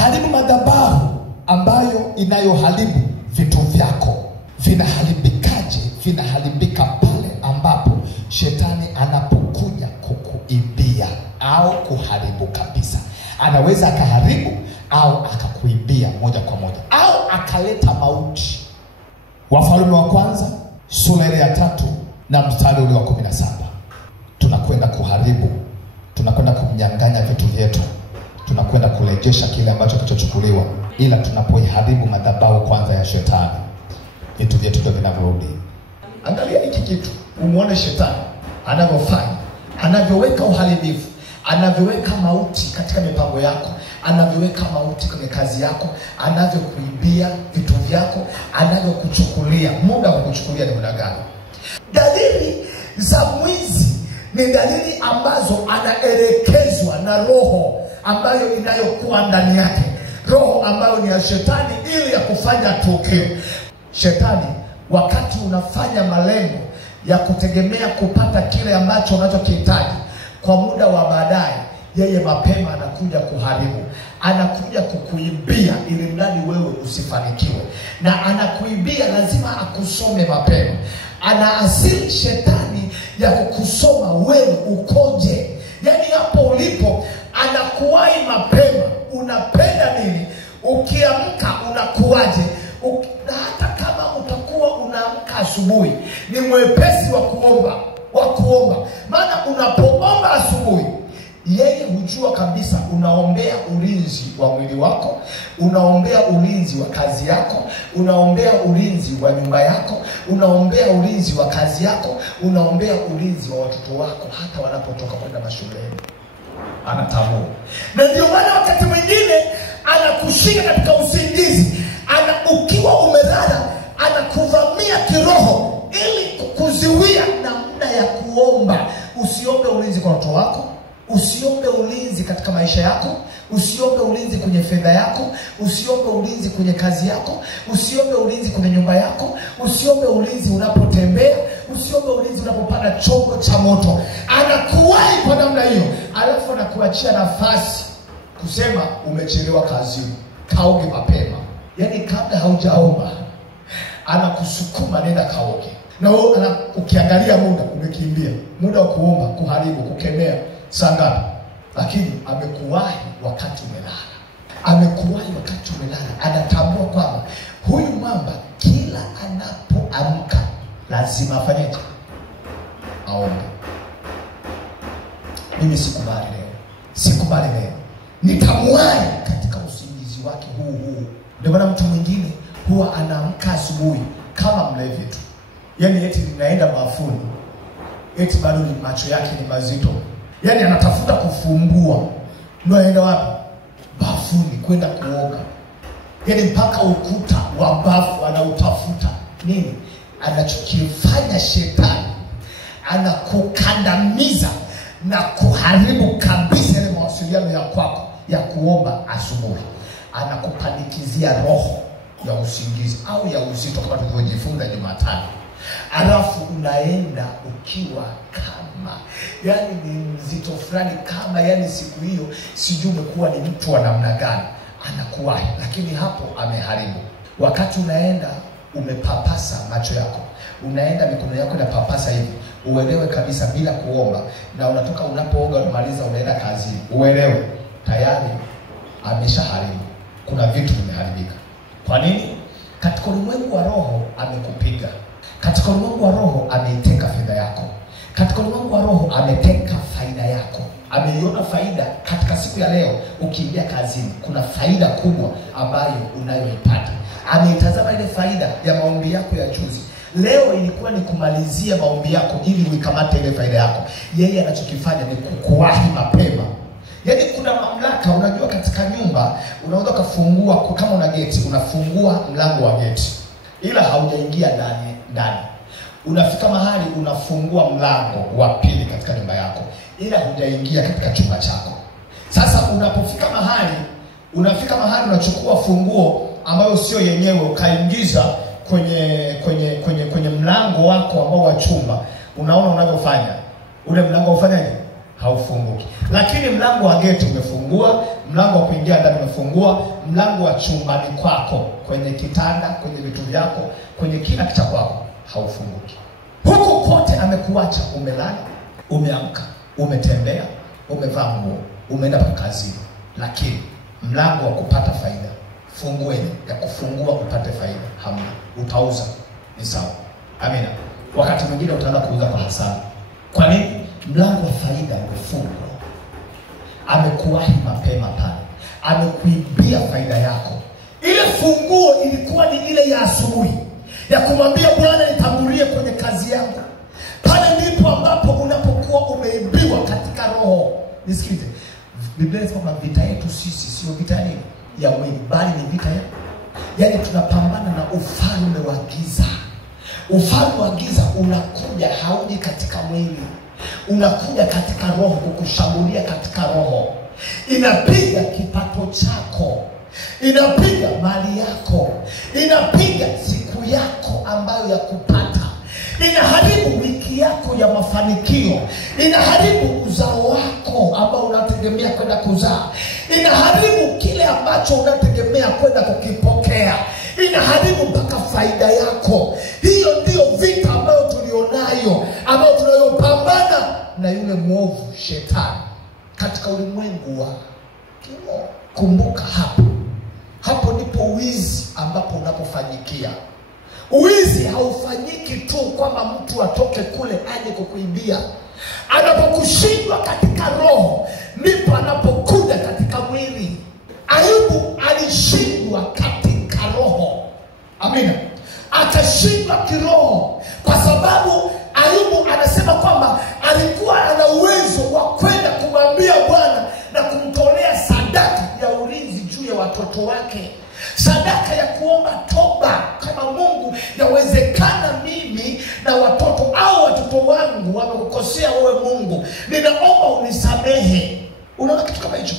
Haribu madhabahu ambayo inayoharibu vitu vyako. Vinaharibikaje? Vinaharibika pale ambapo shetani anapokuja kukuibia au kuharibu kabisa. Anaweza akaharibu au akakuibia moja kwa moja au akaleta mauti. Wafalme wa kwanza sura ya 3 na mstari ule wa 17. Tunakwenda kuharibu, tunakwenda kumnyang'anya vitu vyetu, tunakwenda kurejesha kile ambacho kilichochukuliwa. Ila tunapoiharibu madhabahu kwanza ya shetani, vitu vyetu ndio vinarudi. Angalia hiki kitu, umuone shetani anavyofanya, anavyoweka uharibifu, anavyoweka mauti katika mipango yako, anavyoweka mauti kwenye kazi yako, anavyokuibia vitu vyako, anavyokuchukulia. Muda wa kuchukulia ni muda gani? Dalili za mwizi ni dalili ambazo anaelekezwa na roho ambayo inayokuwa ndani yake, roho ambayo ni ya shetani, ili ya kufanya tukio. Shetani wakati unafanya malengo ya kutegemea kupata kile ambacho unachokihitaji kwa muda wa baadaye, yeye mapema anakuja kuharibu, anakuja kukuibia ili mradi wewe usifanikiwe. Na anakuibia lazima akusome mapema. Ana asili shetani ya kukusoma wewe ukoje. Yani hapo ulipo anakuwahi mapema, unapenda nini, ukiamka unakuaje. Na hata kama utakuwa unaamka asubuhi, ni mwepesi wa kuomba. Maana unapoomba asubuhi, yeye hujua kabisa unaombea ulinzi wa mwili wako, unaombea ulinzi wa kazi yako, unaombea ulinzi wa nyumba yako, unaombea ulinzi wa kazi yako, unaombea ulinzi wa watoto wako hata wanapotoka kwenda mashuleni. Anatambua. Na ndio maana wakati mwingine anakushika katika usingizi, ukiwa umelala, anakuvamia kiroho ili kukuzuia namna ya kuomba. Usiombe ulinzi kwa watoto wako, usiombe ulinzi katika maisha yako, usiombe ulinzi kwenye fedha yako, usiombe ulinzi kwenye kazi yako, usiombe ulinzi kwenye nyumba yako, usiombe ulinzi unapotembea, usiombe ulinzi unapopanda chombo cha moto. Anakuwahi kwa namna hiyo, alafu anakuachia nafasi kusema umechelewa kazini, kaoge mapema. Yani kabla haujaomba anakusukuma, nenda kaoge. Na wewe ukiangalia muda umekimbia, muda wa kuomba, kuharibu, kukemea saa ngapi? Lakini amekuwahi wakati umelala. Amekuwahi wakati umelala. Anatambua kwamba huyu mamba kila anapoamka lazima afanyeje? Aombe. Mimi sikubali leo. Nitamwahi katika usingizi wake huu. Ndio maana mtu mwingine huwa anaamka asubuhi kama mlevi tu. Yani eti ninaenda bafuni, eti bado ni macho yake ni mazito. Yani anatafuta kufumbua. Ndio aenda wapi? Bafuni kwenda kuoga. Yani mpaka ukuta wa bafu anautafuta. Nini? Anachokifanya shetani, anakukandamiza na kuharibu kabisa ile mawasiliano ya kwako ya kuomba asubuhi. Anakupanikizia roho ya usingizi au ya uzito kama tulivyojifunza Jumatano. Alafu unaenda ukiwa kama yani ni mzito fulani, kama yani siku hiyo sijui umekuwa ni mtu wa namna gani. Anakuwahi, lakini hapo ameharibu. Wakati unaenda umepapasa macho yako, unaenda mikono yako inapapasa hivi, uelewe kabisa bila kuomba, na unatoka unapooga unamaliza unaenda kazini, uelewe tayari ameshaharibu. Kuna vitu vimeharibika. Kwa nini? Katika ulimwengu wa roho amekupiga. Katika ulimwengu wa roho ameiteka fedha yako. Katika ulimwengu wa roho ameteka faida yako. Ameiona faida katika siku ya leo. Ukiingia kazini kuna faida kubwa ambayo unayoipata. Ameitazama ile faida ya maombi yako ya juzi. Leo ilikuwa ni kumalizia maombi yako ili uikamate ile faida yako. Yeye anachokifanya ni kukuwahi mapema. Yani kuna mamlaka, unajua katika nyumba unaweza kufungua, kama una geti unafungua mlango wa geti ila haujaingia ndani. Unafika mahali unafungua mlango wa pili katika nyumba yako ila hujaingia katika chumba chako. Sasa unapofika mahali, unafika mahali unachukua funguo ambayo sio yenyewe ukaingiza kwenye mlango wako ambao wa chumba. Unaona unavyofanya? Ule mlango ufanyaje? Haufunguki. Lakini mlango wa geti umefungua, mlango wa kuingia ndani umefungua. Fungua mlango wa chumbani kwako, kwenye kitanda, kwenye vitu vyako, kwenye kila kitu kwako, haufunguki. Huko kote amekuacha, umelala, umeamka, umetembea, umevaa nguo, umeenda kazini, lakini mlango wa kupata faida, fungueni ya kufungua upate faida, hamna. Utauza, ni sawa. Amina. Wakati mwingine utaanza kuuza kwa hasara. Kwa nini? Mlango wa faida umefungwa. Amekuwahi mapema pale, amekuibia faida yako. Ile funguo ilikuwa ni ile ya asubuhi ya kumwambia Bwana nitangulie kwenye kazi yangu. Pale ndipo ambapo unapokuwa umeibiwa katika roho. Nisikize, Biblia inasema vita yetu sisi sio vita ya mwili, bali ni vita ya, yaani tunapambana na ufalme wa giza. Ufalme wa giza unakuja, hauji katika mwili, unakuja katika roho, kukushambulia katika roho. Inapiga kipato chako, inapiga mali yako, inapiga siku yako ambayo ya kupata, inaharibu wiki yako ya mafanikio, inaharibu uzao wako ambao unategemea kwenda kuzaa, inaharibu kile ambacho unategemea kwenda kukipokea, inaharibu mpaka faida yako. Hiyo ndio vita ambayo tulionayo, ambayo tunayopambana na yule mwovu shetani katika ulimwengu wa kiroho. Kumbuka hapo ndipo wizi ambapo unapofanyikia. Wizi haufanyiki tu kwamba mtu atoke kule aje kukuibia. Anapokushindwa katika roho, ndipo anapokuja katika mwili. Ayubu alishindwa katika roho. Amina. Akashindwa kiroho kwa sababu Ayubu anasema kwamba alikuwa ana uwezo wa kwenda kumwambia Bwana na kumtolea sadaka ya ulinzi juu ya watoto wake, sadaka ya kuomba toba, kama Mungu yawezekana mimi na watoto au watoto wangu wamekukosea wewe Mungu, ninaomba unisamehe. Unaona kitu kama hicho?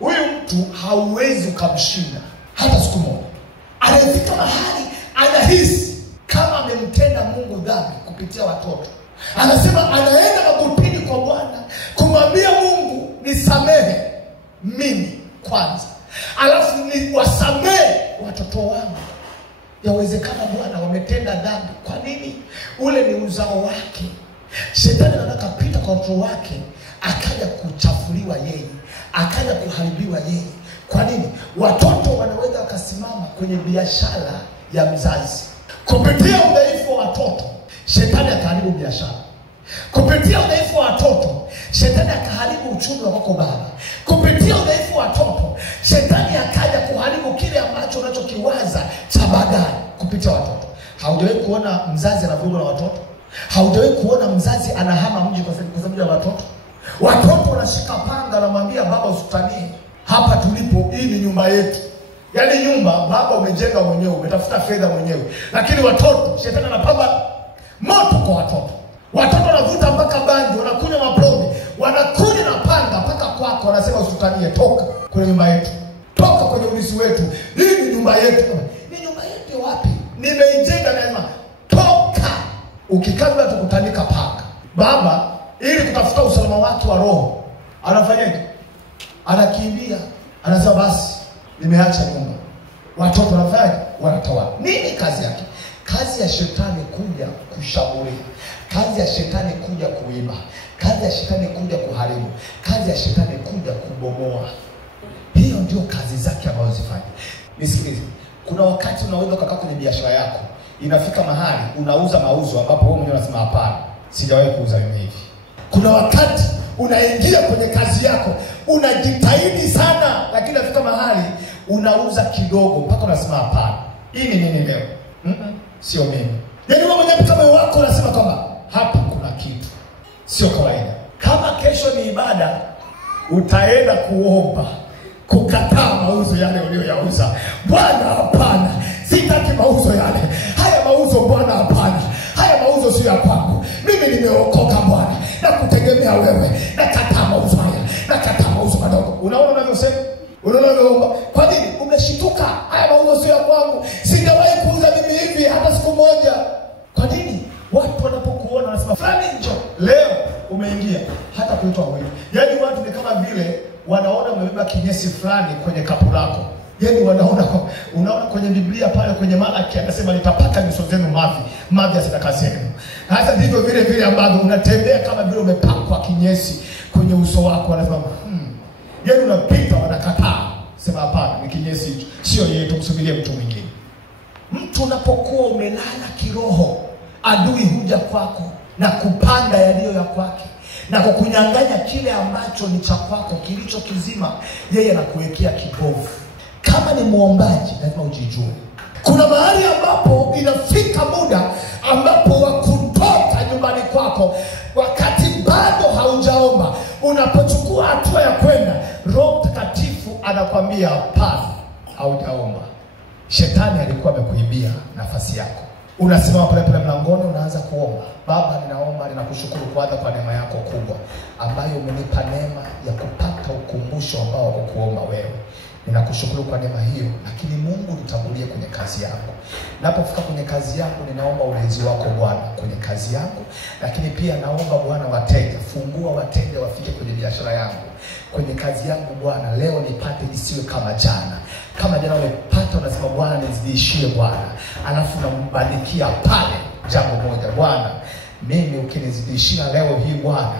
Huyu mtu hauwezi ukamshinda hata siku moja. Anafika mahali anahisi kama amemtenda Mungu dhambi kupitia watoto. Anasema anaenda magotini kwa Bwana kumwambia Mungu, nisamehe mimi kwanza, alafu ni wasamehe watoto wangu. Yawezekana Bwana wametenda dhambi. Kwa nini? Ule ni uzao wake. Shetani anataka kupita kwa watoto wake, akaja kuchafuliwa yeye, akaja kuharibiwa yeye. Kwa nini? Watoto wanaweza wakasimama kwenye biashara ya mzazi. Kupitia udhaifu wa watoto, shetani akaharibu biashara. Kupitia udhaifu wa watoto, shetani akaharibu uchumi wa kwako baba. Kupitia udhaifu wa watoto, shetani akaja kuharibu kile ambacho unachokiwaza cha baadaye kupitia watoto. Haujawahi kuona mzazi anavuga na watoto? Haujawahi kuona mzazi anahama mji kwa sababu ya watoto? Watoto wanashika panga na mwambia baba usitanie. Hapa tulipo, hii ni nyumba yetu. Yaani nyumba baba umejenga mwenyewe, umetafuta fedha mwenyewe. Lakini watoto, shetani anapamba moto kwa watoto. Watoto wanavuta mpaka bangi, wanakunywa mapombe, wanakuja na panga mpaka kwako, wanasema usitanie, toka kwenye nyumba yetu. Toka kwenye urithi wetu. Hii ni nyumba yetu. Ni nyumba yetu wapi? Nimeijenga nasema toka. Ukikabla tukutanika panga. Baba ili kutafuta usalama wake wa roho, anafanyaje? Anakimbia. Anasema basi nimeacha nyumba. Watoto wanafanya, wanatoa. Nini kazi yake? Kazi ya shetani kuja kushambulia. Kazi ya shetani kuja kuiba. Kazi ya shetani kuja kuharibu. Kazi ya shetani kuja kubomoa. Hiyo ndio kazi zake ambazo zifanya. Nisikilize. Kuna wakati unaweza kukaa kwenye biashara yako, inafika mahali unauza mauzo ambapo wewe mwenyewe unasema hapana, sijawahi kuuza mimi hivi. Kuna wakati unaingia kwenye kazi yako, unajitahidi sana, lakini inafika mahali unauza kidogo mpaka unasema hapana, hii ni nini leo? Sio mimi. Yaani wewe mwenyewe kama wako unasema kwamba hapa kuna kitu sio kawaida. Kama kesho ni ibada, utaenda kuomba kukataa mauzo yale uliyoyauza. Bwana hapana, sitaki mauzo yale. Haya mauzo Bwana hapana. Haya mauzo sio ya kwangu. Mimi nimeokoka Bwana, na kutegemea wewe. Nakataa mauzo haya. Nakataa mauzo madogo. Unaona unavyosema? Unaona unaomba? Kwa nini? Umeshituka. Haya mauzo sio ya kwangu. Sijawahi kuuza mimi hivi hata siku moja. Kwa nini? Watu wanapokuona wanasema fulani njoo. Leo umeingia hata kuitwa wewe. Yaani watu ni kama vile wanaona umebeba kinyesi kinyesi fulani kwenye kapu lako. Yaani unaona kwenye Biblia pale kwenye Malaki anasema nitapaka nyuso zenu mavi ya sadaka zenu. Hata ndivyo vile ambavyo unatembea kama vile umepakwa kinyesi kwenye uso wako. Anasema yaani unapita wanakataa. Sema hapana, ni kinyesi hicho, sio yetu, msubirie mtu mwingine. Mtu unapokuwa umelala kiroho, adui huja kwako na kupanda yaliyo ya kwake na kukunyang'anya kile ambacho ni cha kwako kilicho kizima. Yeye anakuwekea kibovu. Kama ni muombaji lazima ujijue. Kuna mahali ambapo inafika muda ambapo wakutoka nyumbani kwako wakati bado haujaomba. Unapochukua hatua ya kwenda, Roho Mtakatifu anakuambia hapana, haujaomba. Shetani alikuwa amekuibia nafasi yako. Unasimama pale mlangoni, unaanza kuomba. Baba, ninaomba, ninakushukuru kwanza kwa neema yako kubwa ambayo umenipa neema ya kupata ukumbusho ambao wako kuomba wewe. Ninakushukuru kwa neema hiyo, lakini Mungu nitangulie kwenye kazi yangu. Napofika kwenye kazi yangu, ninaomba ulinzi wako Bwana kwenye kazi yangu, lakini pia naomba Bwana wateja, fungua wateja wafike kwenye biashara yangu. Kwenye kazi yangu Bwana, leo nipate isiwe kama jana. Kama jana umepata, unasema Bwana nizidishie Bwana. Alafu unambarikia pale jambo moja, Bwana mimi ukinizidishia leo hii Bwana,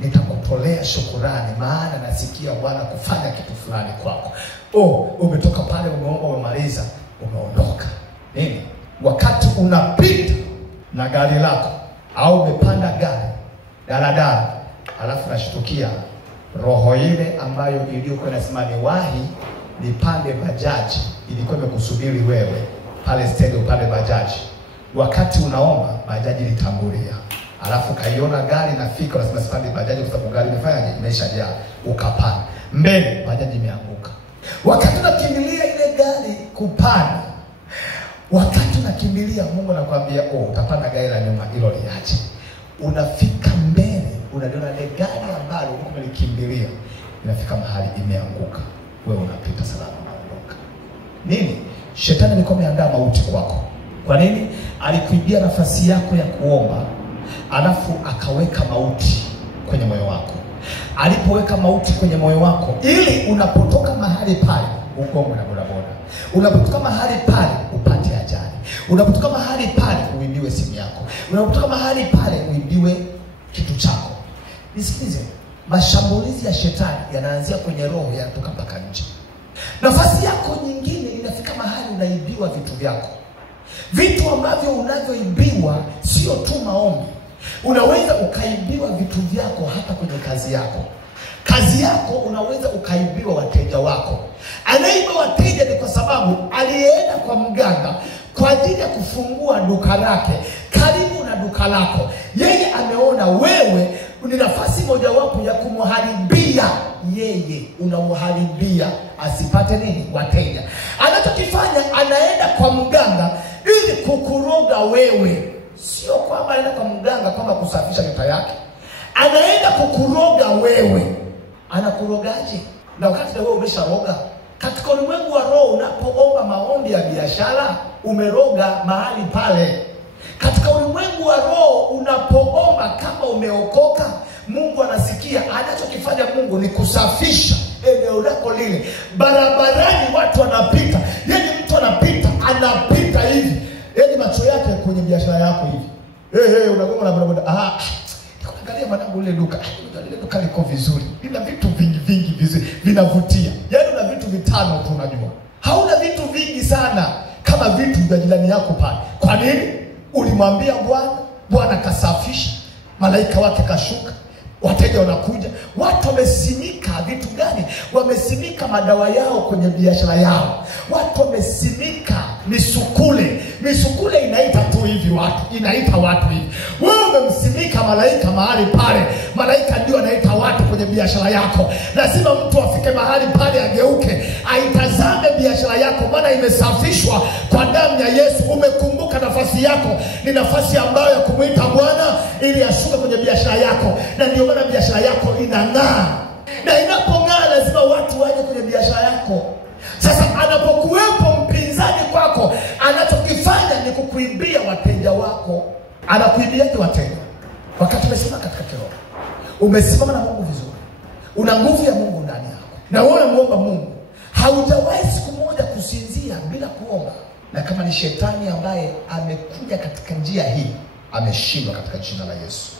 nitakutolea shukrani, maana nasikia Bwana kufanya kitu fulani kwako. Umetoka pale, umeomba, umemaliza, umeondoka. Nini? Wakati unapita na gari lako au umepanda gari daladala, alafu nashtukia roho ile ambayo iliyokuwa inasema niwahi nipande bajaji ilikuwa imekusubiri wewe pale stendi upande bajaji. Wakati unaomba, bajaji litangulia. Alafu kaiona gari nafika, unasema sipande bajaji kwa sababu gari imefanyaje? Imeshajaa. Ukapanda. Mbele bajaji imeanguka. Wakati unakimbilia ile gari kupanda, wakati unakimbilia, Mungu anakuambia utapanda gari la nyuma, hilo liache. Unafika mbele, unaliona ile gari ambalo ulikuwa umelikimbilia inafika mahali imeanguka. Wewe unapita salama, unaondoka. Nini? Shetani alikuwa ameandaa mauti kwako. Kwa nini? Alikuibia nafasi yako ya kuomba, alafu akaweka mauti kwenye moyo wako. Alipoweka mauti kwenye moyo wako, ili unapotoka mahali pale ugongwe na bodaboda, unapotoka mahali pale upate ajali, unapotoka mahali pale uibiwe simu yako, unapotoka mahali pale uibiwe kitu chako. Nisikilize, mashambulizi ya shetani yanaanzia kwenye roho, yanatoka mpaka nje. Nafasi yako nyingine inafika mahali unaibiwa vitu vyako. Vitu ambavyo unavyoibiwa sio tu maombi. Unaweza ukaibiwa vitu vyako hata kwenye kazi yako. Kazi yako unaweza ukaibiwa wateja wako. Anaiba wateja ni kwa sababu alienda kwa mganga kwa ajili ya kufungua duka lake karibu na duka lako. Yeye ameona wewe ni nafasi mojawapo ya kumharibia yeye, unamharibia asipate nini? Wateja. Anachokifanya, anaenda kwa mganga ili kukuroga wewe. Sio kwamba anaenda kwa mganga kwamba kusafisha nyota yake. Anaenda kukuroga wewe. Anakurogaje? Na wakati wewe umesharoga. Katika ulimwengu wa roho, unapoomba maombi ya biashara, umeroga mahali pale. Katika ulimwengu wa roho, unapoomba kama umeokoka, Mungu anasikia. Anachokifanya Mungu ni kusafisha eneo lako lile. Barabarani watu wanapita, yaani mtu anapita hivi, yaani macho yake kwenye biashara yako hivi. Unagonga na bodaboda. Angalia mwanangu ile duka. Ile duka liko vizuri. Ina vitu vingi vizuri, vinavutia. Yaani una vitu vitano tu unajua. Hauna vitu vingi sana kama vitu vya jirani yako pale. Kwa nini? Ulimwambia Bwana kasafisha, malaika wake kashuka, wateja wanakuja. Watu wamesimika vitu gani? Wamesimika madawa yao kwenye biashara yao. Watu wamesimika misukule inaita tu hivi watu, inaita watu hivi. Wewe umemsimika malaika mahali pale. Malaika ndio anaita watu kwenye biashara yako. Lazima mtu afike mahali pale, ageuke, aitazame biashara yako, maana imesafishwa kwa damu ya Yesu. Umekumbuka nafasi yako ni nafasi ambayo ya kumuita Bwana ili ashuke kwenye biashara yako, na ndio maana biashara yako inang'aa. Na inapong'aa lazima watu waje kwenye biashara yako. Sasa anapokuwepo mpinzani kwako, anachokifanya ni kukuibia wateja wako. Anakuibiaje wateja? Wakati umesimama katika kiroho, umesimama na Mungu vizuri, una nguvu ya Mungu ndani yako, na wewe muomba Mungu, haujawahi siku moja kusinzia bila kuomba. Na kama ni shetani ambaye amekuja katika njia hii, ameshindwa katika jina la Yesu.